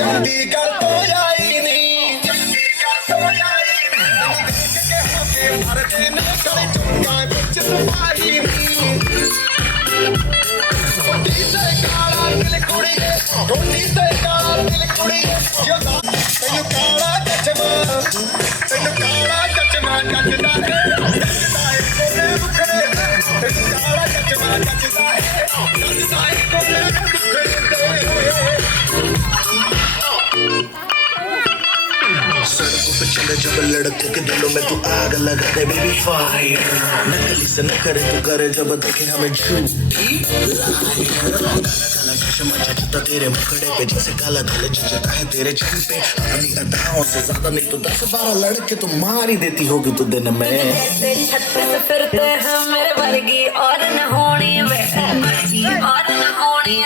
चंडीगढ़ तो आई नहीं, चंडीगढ़ तो आई नहीं, देख के होके भर देने गले चुपका बिच पाई नहीं। गोटी से काला दिल कुड़िए, गोटी से काला दिल कुड़िए, जो तेनू काला चचमा, तेनू काला चचमा जचदा है कोने मुखड़े, तेनू काला चचमा जचदा है कोने मुखड़े। सड़कों पे चले जब लड़के के दिलों में तू आग लगा दे बेबी फायर, नकली से न करे तू करे जब देखे हमें झूठी काला काला चश्मा जचता तेरे मुखड़े पे जैसे काला धल जचता है तेरे चेहरे पे। अपनी अदाओं से ज्यादा नहीं तो 10-12 लड़के तो मार ही देती होगी तू दिन में। छत पे फिरते हैं मेरे वर्गी और न होनी और न होनी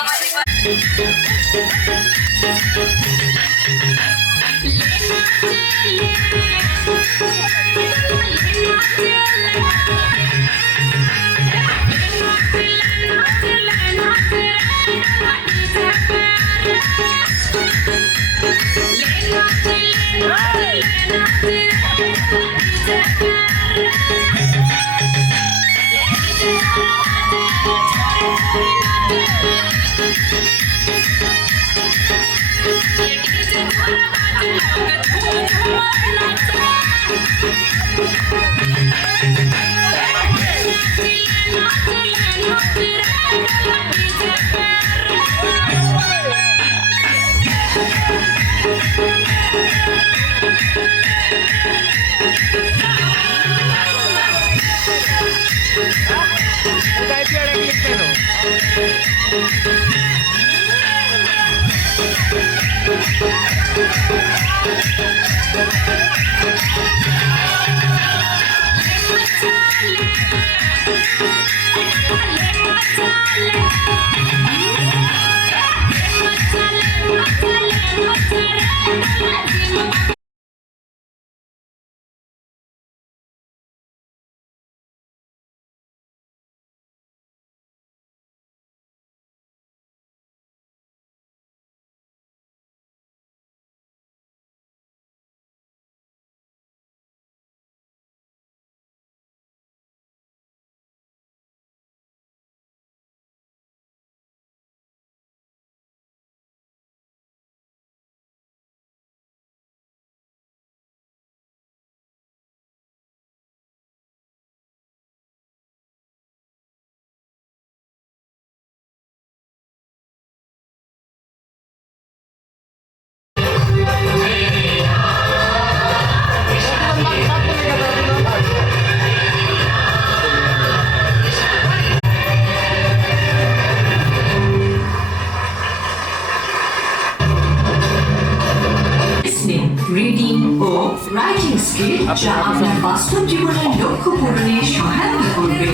রিডিং ও রাইটিং স্কিল যা আপনার বাস্তব জীবনের লক্ষ্য পূরণে সহায়তা করবে।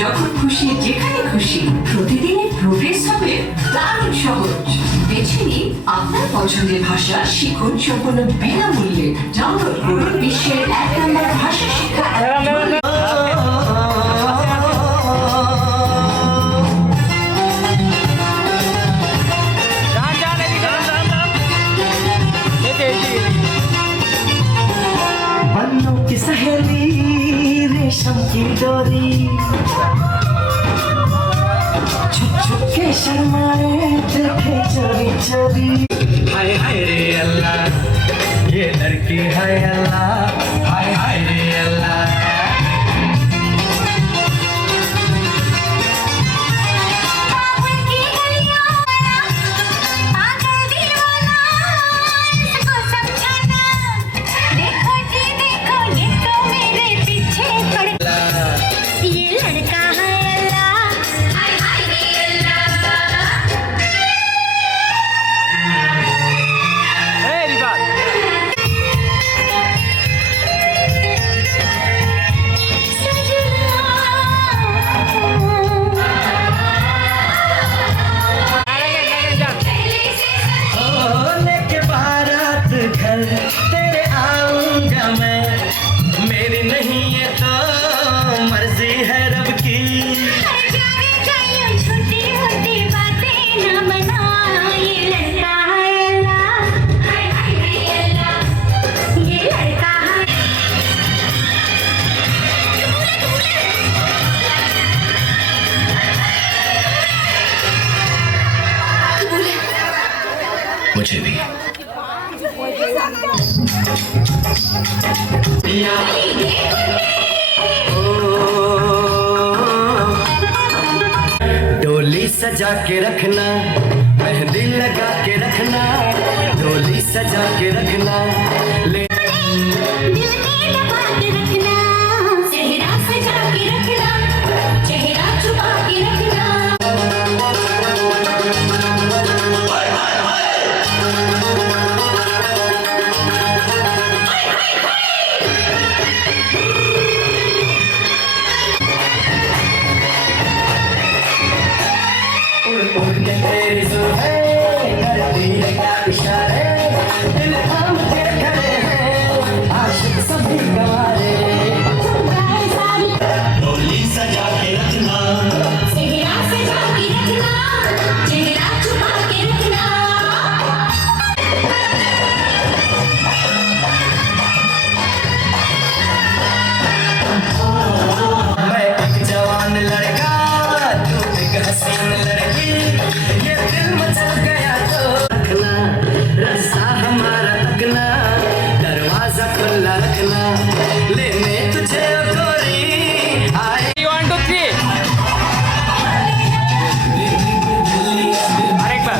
যখন খুশি যেখানে খুশি প্রতিদিনের প্রোগ্রেস হবে দারুণ সহজ। বেছে নিন আপনার পছন্দের ভাষা, শিখুন সম্পূর্ণ বিনামূল্যে। ডাউনলোড করুন বিশ্বের 1 নম্বর ভাষা শিক্ষা बन्नों की सहेली रेशम की डोरी, छुप छुप के शर्माए देखे चोरी चोरी। हाय हाय रे अल्लाह ये लड़की है अल्लाह, हाय हाय रे अल्लाह। मुझे भी। डोली सजा के रखना, मेहंदी लगा के रखना, डोली सजा के रखना, ले दिल में दबा के रखना, चेहरा सजा के रखना, चेहरा छुपा के रखना। उड़ के तेरी सुल्फ़े करती है क्या इशारे, दिल थाम के खड़े हैं आशिक सभी गवारे। डोली सजा के रखना, चेहरा सजा के रखना, चेहरा छुपा के रखना। मैं एक जवान लड़का, तू एक हसीन लड़की, ये दिल मचल गया तो रखना, रास्ता हमारा तकना, दरवाजा खुला रखना, लेने तुझे गोरी आए। 1 2 3 আরেকবার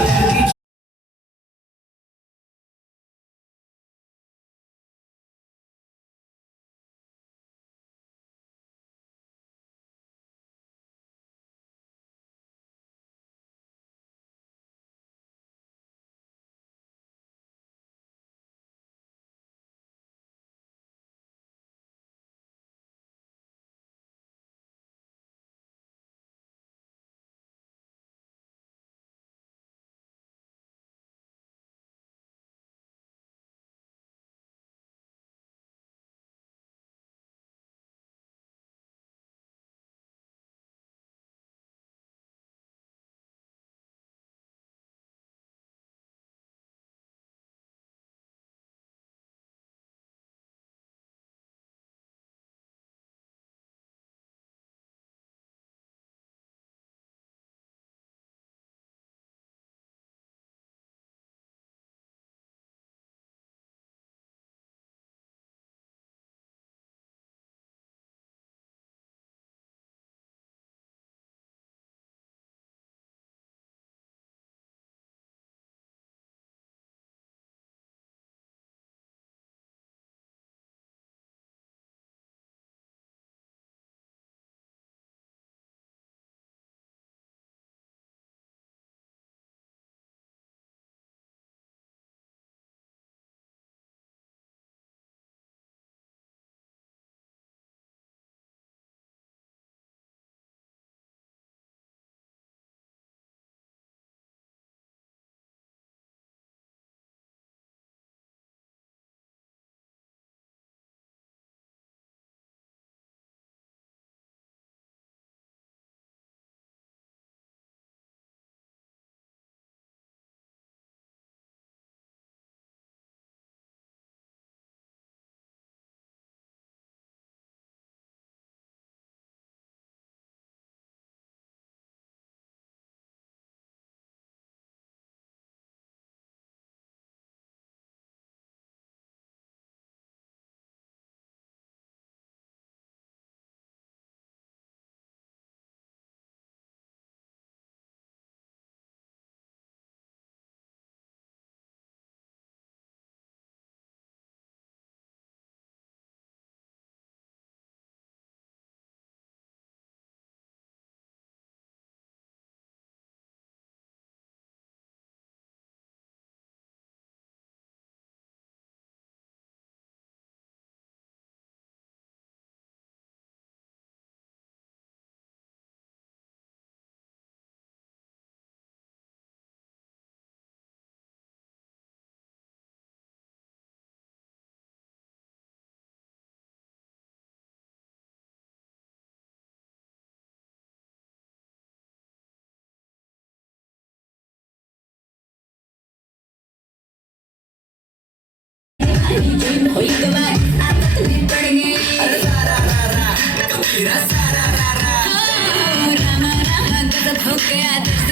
हो गया,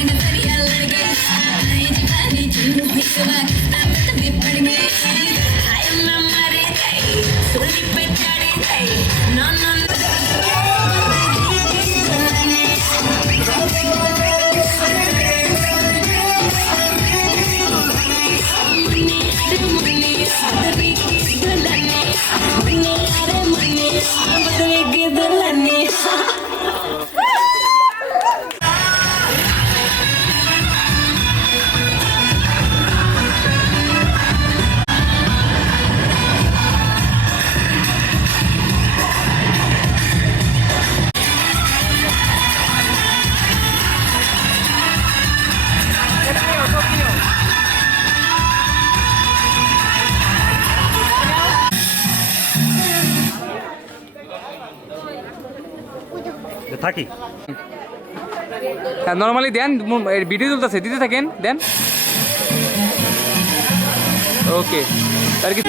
नजरिया लड़ गया, जवानी जुनून हुई থাকি। নর্মালি দেন, ভিডিও চলতেছে, দিতে থাকেন, দেন। ওকে, আর কি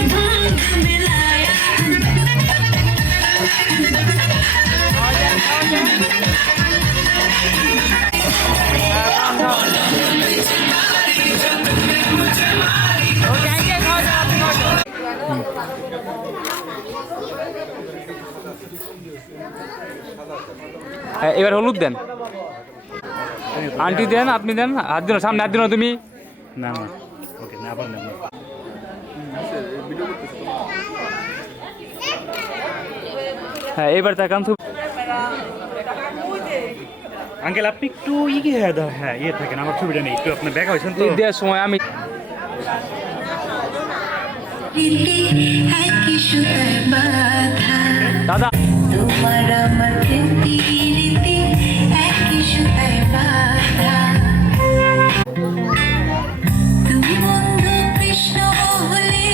এবার হলুদ দেন, আন্টি দেন, আপনি দেন, হাত দিন, সামনে হাত দিন তুমি। না না, ওকে, না আবার না। হ্যাঁ এবার তাকান। আঙ্কেল আপনি একটু হ্যাঁ ইয়ে থাকেন, আমার ছবিটা নেই, একটু আপনার দেখা হয়েছেন তো। দেওয়ার সময় আমি দাদা তোমার আমার রীতি রীতি একই সুতায় বাঁধা। তুমি বন্ধু কৃষ্ণ হলে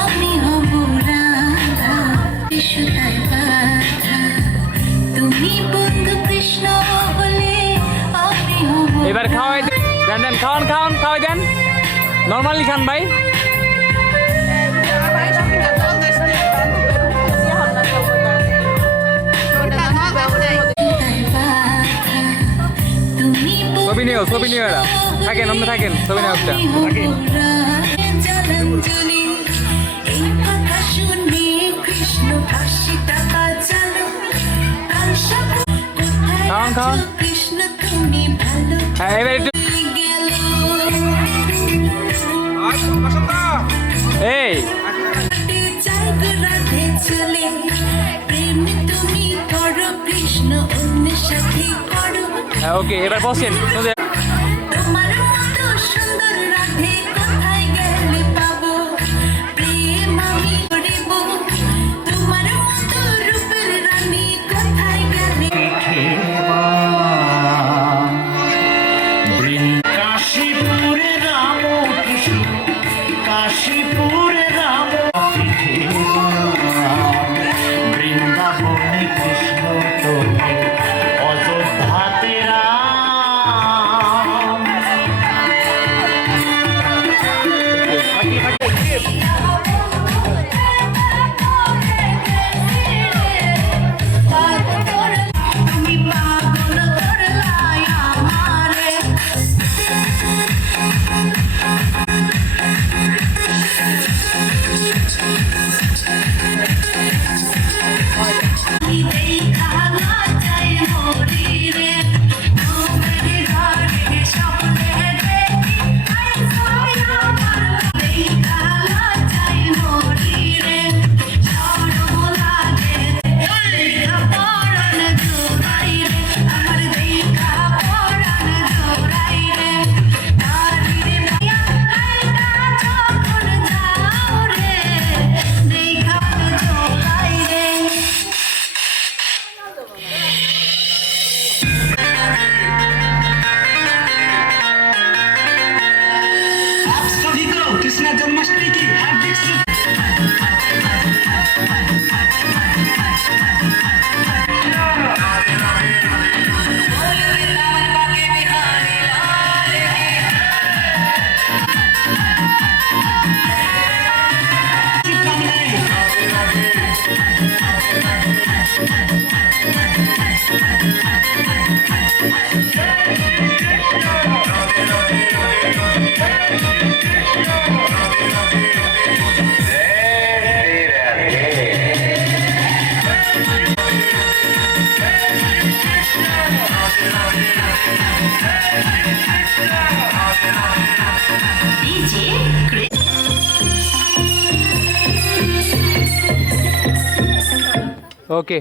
আমি হব রাধা, সুতায় বাঁধা। তুমি বন্ধু কৃষ্ণ হলে আমি হব। এবার খাওয়াই দেন, দেন দেন, খাওয়ান খাওয়ান, খাওয়াই দেন, নর্মালি খান ভাই। ছবি নিও, ছবি নিও, এরা থাকেন, আমরা থাকেন, ছবি নেওয়া একটা থাকেন। খাওয়ান খাওয়ান। হ্যাঁ এবার একটু এই হ্যাঁ ওকে, এবার বসেন। তোমার মতো সুন্দর রাধে কোথায় গেলে পাবো, প্রেম আমি করিব। তোমার মতো রূপের রানী কোথায় গেলে। কাশীপুরে রাম কৃষ্ণ, কাশীপুরে রাম, বৃন্দাবনে কৃষ্ণ তোকে, অযোধ্যাতে রাম। তুমি পাগল করলাই আমারে। দেখা লজ্জায় মরি রে, তোমার ঘরে স্বপ্নে দেখি আই সোয়া আমার। দেখা লজ্জায় মরি রে, শরম লাগে দেখা পরাণ জোড়াই রে, আমার দেখা পরাণ জোড়াই রে। নারী রে মায়া আইনা যখন যাও রে, দেখা জোড়াই রে। आप सभी को कृष्ण जन्माष्टमी की हार्दिक ওকে।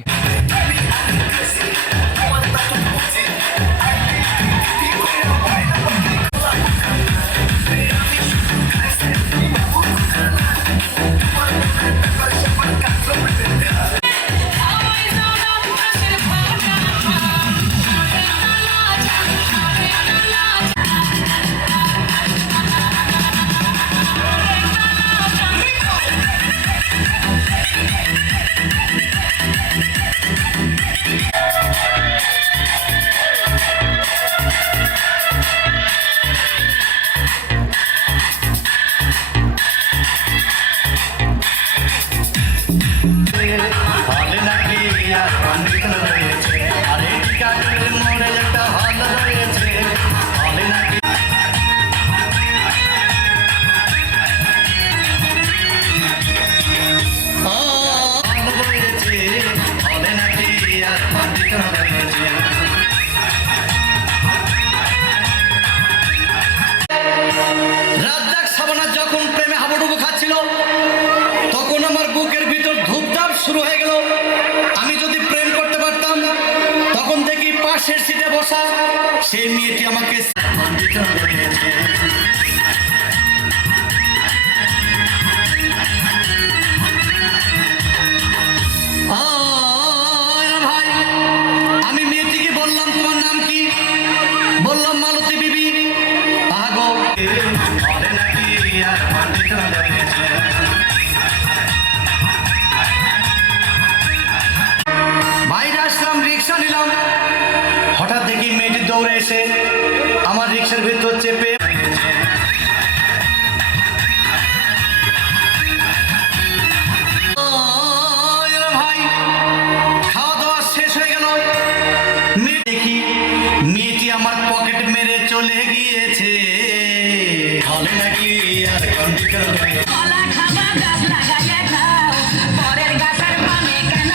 সেই মেয়েটি আমাকে ভাই, আমি মেয়েটিকে বললাম তোমার নাম কি? বললাম মালতী বিবি। আগো বাইরে আসলাম, রিক্সা নিলাম। হঠাৎ দেখি মেয়েটি দৌড়ে এসে আমার রিক্সার ভিতর চেপে ভাই, খাওয়া দাওয়া শেষ হয়ে গেল। দেখি মেয়েটি আমার পকেট মেরে চলে গিয়েছে। হলে নাকি আর কন্ডিশন কলা খাবা গাছ লাগালে খাও পরের গাছের পানে কেন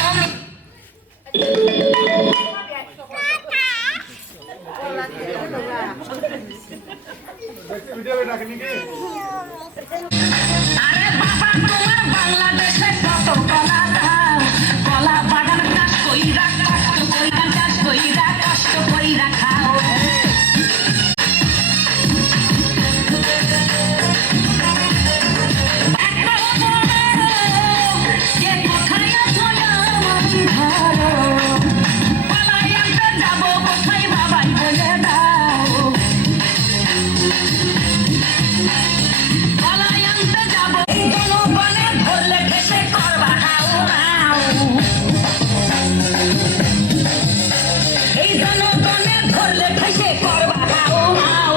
আরে বাবা তোমার বাংলাদেশে কত কলা খাও কলা বাগান চাষ কইরা কষ্ট কইরা চাষ কইরা কষ্ট কইরা খাও যে কোথায় আছো আমার ধরো পালাইতে যাবো কোথায় বাবাই বলে দাও পালাইতে যাবো জনগণে ধরলে ঘেসে করবা হাও হাও এই জনগণে ধরলে ঘেসে করবা হাও হাও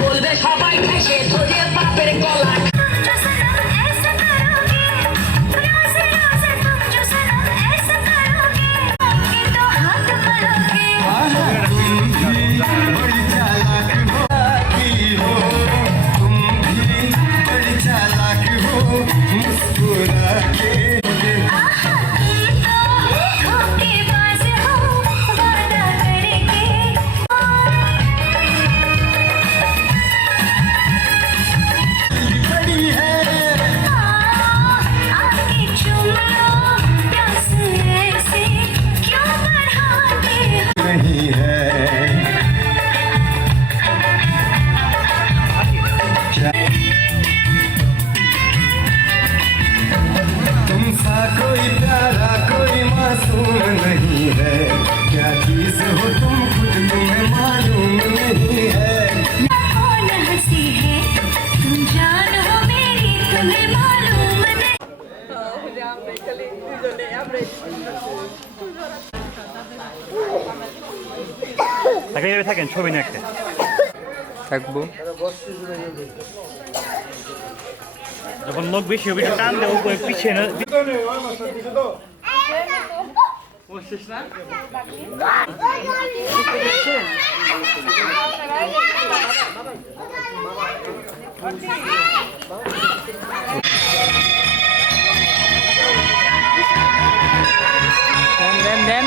বলবে সবাই ঘেসে ধরে বাপের গলা जो सनम ऐसा करोगे रोज़ रोज़ तुम जो सनम ऐसा करोगे कि तो हाथ पलोगे आहा तुम तो धोखेबाज हो वादा करके आके चुम लो प्यास ऐसे क्यों बढ़ाते हो तुमसा कोई प्यारा कोई मासूम नहीं है, क्या चीज हो तुम खुद तुम्हें मालूम नहीं है। कौन हंसी है तुम जान हो मेरी तुम्हें मालूम नहीं তাকে এভাবে থাকেন, ছবি না একটা থাকবো। যখন লোক বেশি হবে একটু টান দেবো উপরে পিছিয়ে না দেন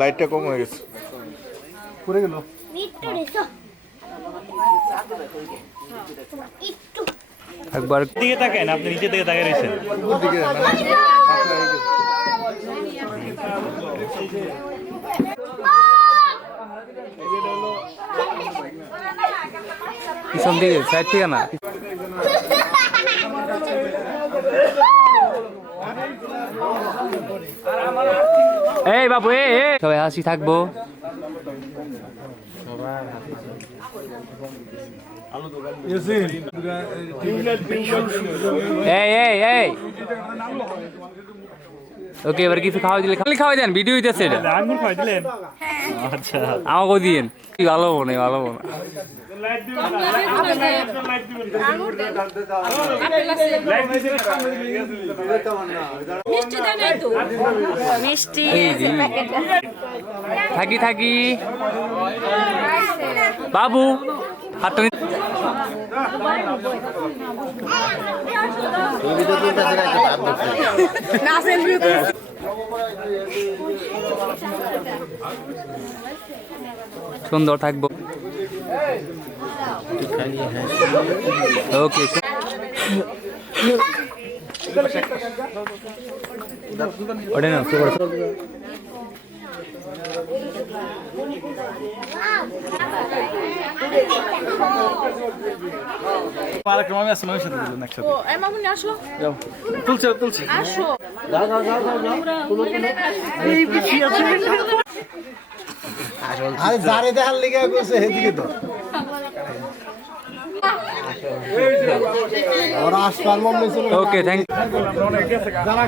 লাইটটা কম হয়ে গেছে পড়ে গেল একবার দিকে তাকান, আপনি নিচের দিকে তাকিয়ে রয়েছেন। উপর দিকে না পিছন দিকে সাইড থেকে না। এই বাবু সবাই হাসি থাকবো। এই ওকে, এবার কিছু খাওয়া দিলে খাওয়া দেন, ভিডিও হইতেছে এটা। আঙ্গুর খাওয়াই দিলেন? আচ্ছা, আমাকেও দিয়েন। ভালো মনে ভালো মনে। থাকি থাকি বাবু হাতটা সুন্দর থাকবো। ওকে, ওটা না তুলছি। আরে যারে দেখার লিগে কইছে এদিকে তো ওরা আসবার মম্মি চলে ওকে, থ্যাংক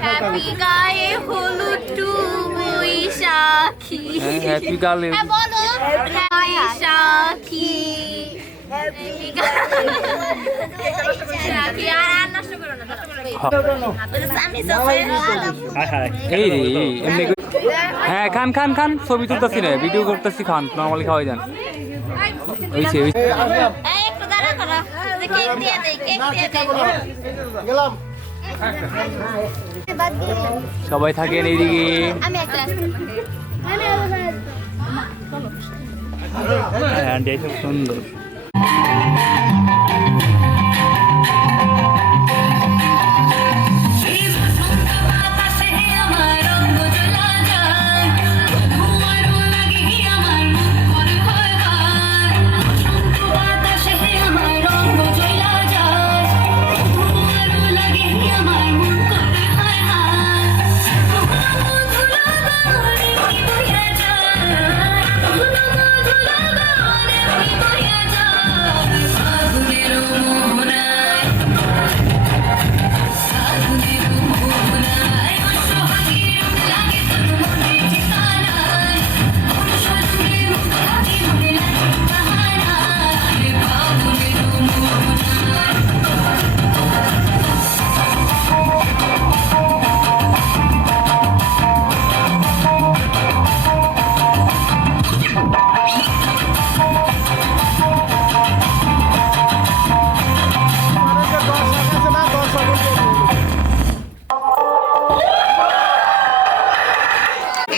হ্যাপি গায়ে হলুদ টু বৈশাখী। Happy girl. হ্যাঁ বলো, বৈশাখী। আর নষ্ট করো না, এই রে এমনি হ্যাঁ, খান খান খান, ছবি তুলতেছি না, ভিডিও করতেছি, খান নর্মালি খাওয়াই যান। একটু দাঁড়া করো, কেক দিয়ে দেই, কেক দিয়ে দেই। গেলাম সবাই থাকেন এইদিকে। আমি একটা আন্টি খুব সুন্দর।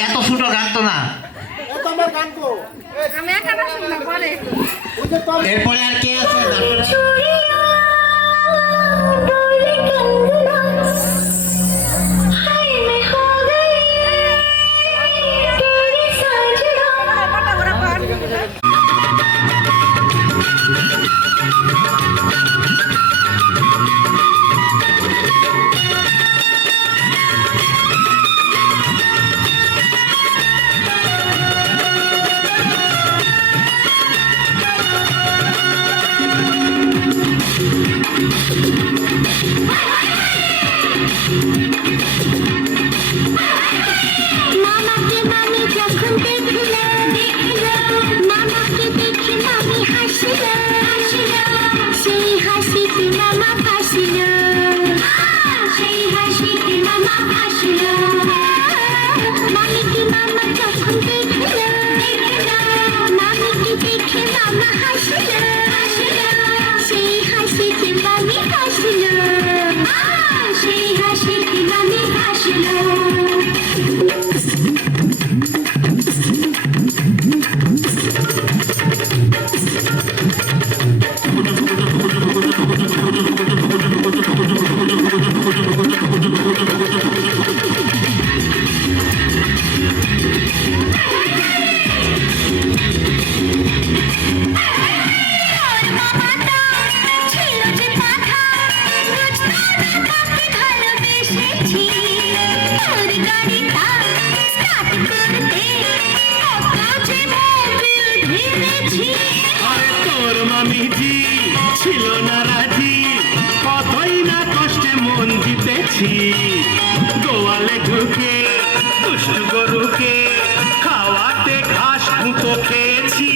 এত ছোট গান তো না। এরপরে আর কে আছে? মামাকে মামি যখন দেখল, মামাকে দেখে মামি হাসিল, সেই হাসিতে মামা হাসিল, সেই হাসিতে মামা হাসিল। মামিকে মামা যখন দেখল, মামিকে দেখে মামা হাসিল, সেই হাসিতে মামি হাসিল, সেই হাসিতে মামি হাসিল। আরে তোর মামিজি ছিল না রাজি, কতই না কষ্টে মন জিতেছি। গোয়ালে ঢুকে দুষ্ট গরুকে খাওয়াতে ঘাস মুতো খেয়েছি।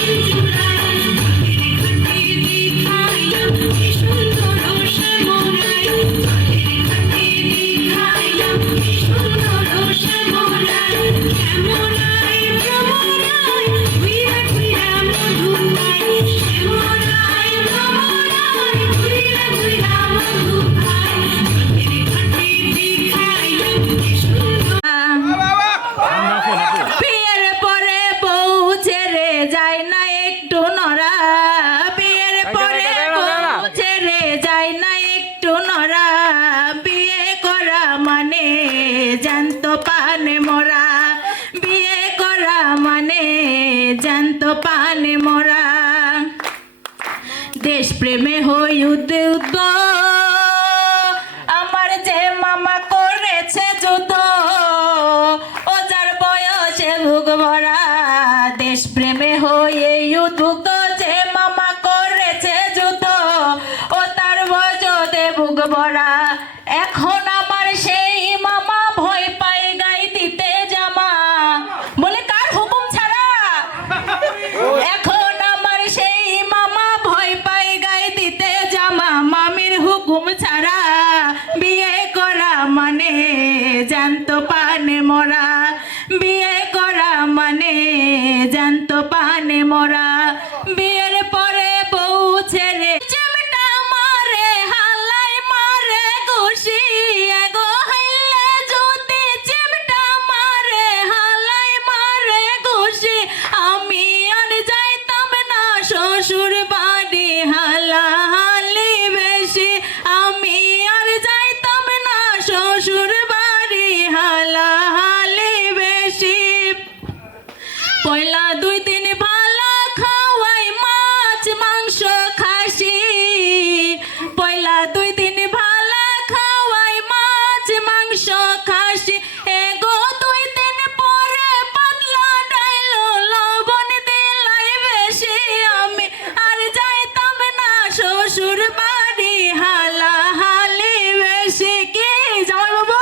Thank you. জ্যান্ত পানে মোরা দেশ প্রেমে হই উদ্বুদ্ধ আমার যে মামা করেছে যুদ্ধ ও যার বয়সে ভুগ ভরা দেশ প্রেমে হই এই উদ্বুদ্ধ যে মামা করেছে যুদ্ধ ও তার বয়সে ভুগ ভরা এখন আমার সেই মামা ভয় পাই গাই দিতে জামা বলে কার হুকুম ছাড়া এখন আমার সেই মামা ভয় পাই গাই দিতে জামা মামির হুকুম ছাড়া বিয়ে করা মানে জ্যান্ত পানে মরা বিয়ে করা মানে জ্যান্ত পানে মরা বিয়ের পরে বউ ছেড়ে চিমটা মারে হালাই মারে ঘুষি এগো হাইলে যদি চিমটা মারে হালাই মারে ঘুষি আমি আর যাইতাম না শ্বশুর বাড়ি হালাহালি বেশি আমি আর যাইতাম না শ্বশুর বাড়ি হালাহালি বেশি পয়লা 2 দিন ভালো খাওয়াই মাছ মাংস খাসি পয়লা 2 দিন ভালো খাওয়াই মাছ মাংস খাসি এগো 2 দিন পরে পাতলা ডাইলো লবণ দিলাই বেশি আমি আর যাইতাম না শ্বশুর বাড়ি হালাহালি বেশি কি জামাই বাবু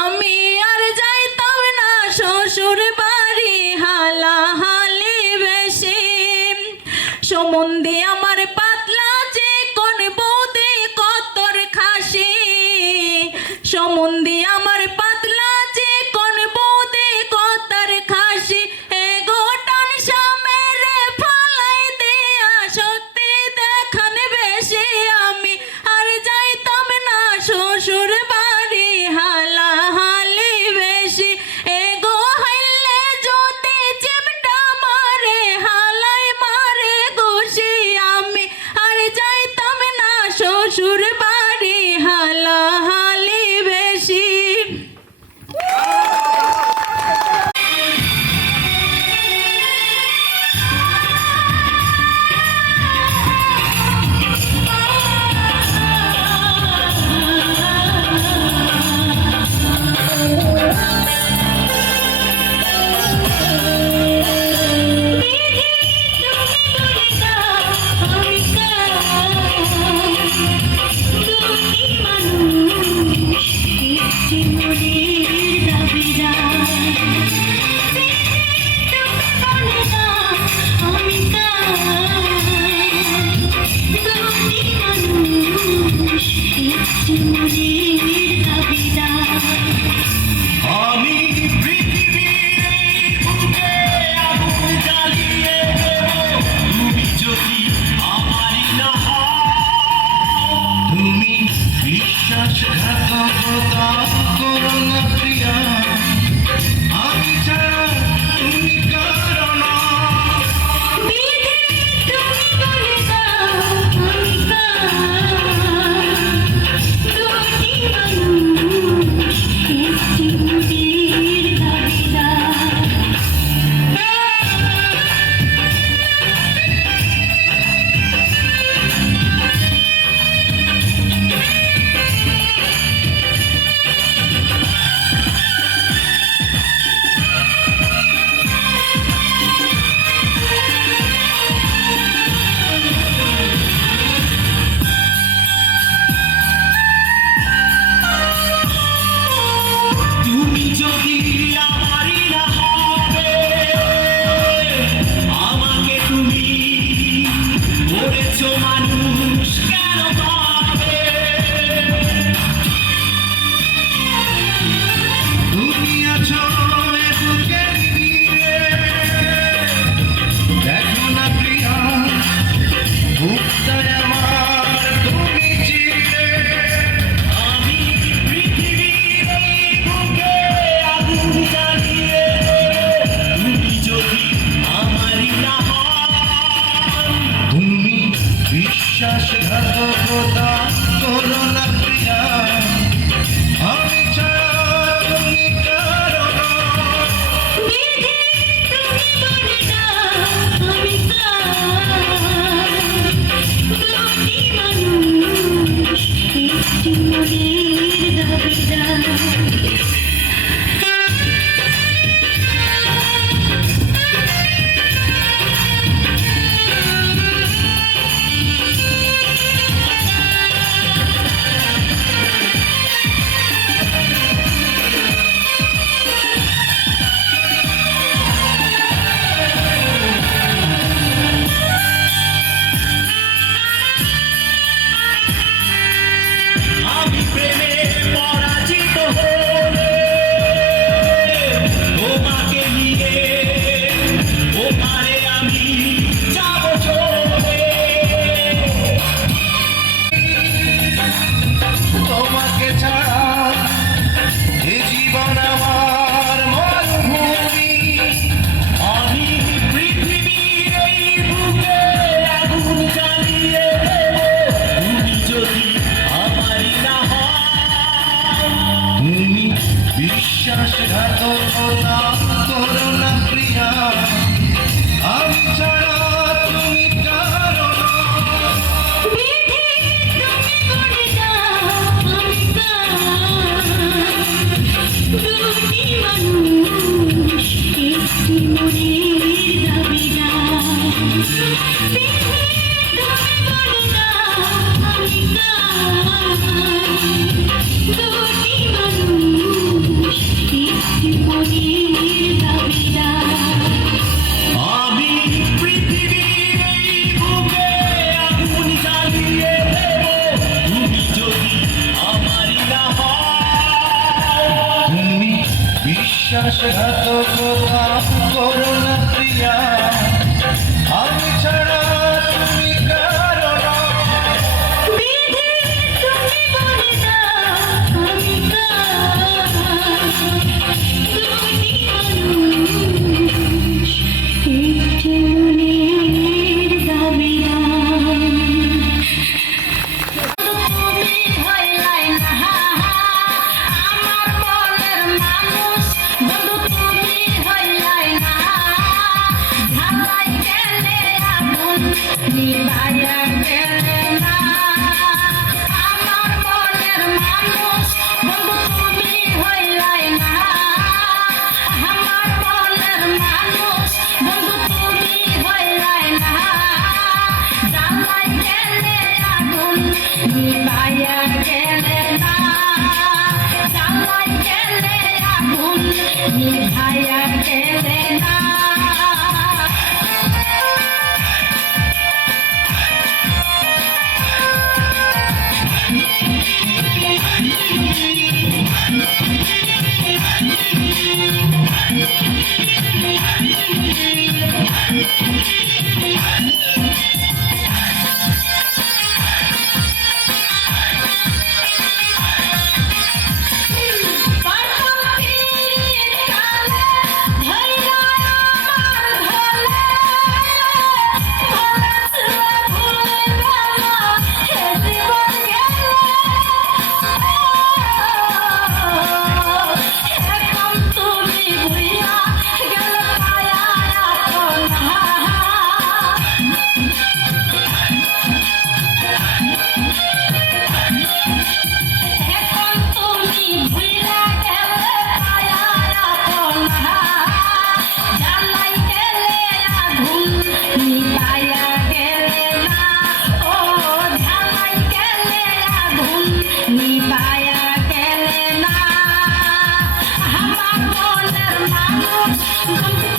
আমি আর যাইতাম না শ্বশুর বাড়ি হালাহালি বেশি সমন্ধি আমার পাতলা যে কোন বৌদি কতর খাসি সমন্ধি আমার পাতলা যে কোন বৌদি কতর খাসি এ গোটান সামেরে ফালাই দিয়া সত্যি দেখান বেশি আমি আর যাইতাম না শ্বশুর বাড়ি হালাহালি বেশি এগো হাইলে যদি চিমটা মারে হালাই মারে ঘুষি আমি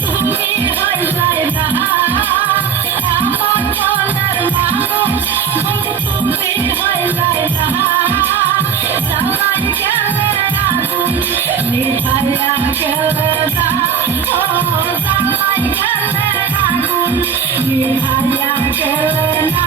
তুমি হইলাই না আমার মনের মানুষ তুমি হইলাই না জ্বালাই গেলে আগুন নিভাইয়া গেলে না ও জ্বালাই গেলে আগুন নিভাইয়া গেলে না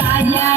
Bye.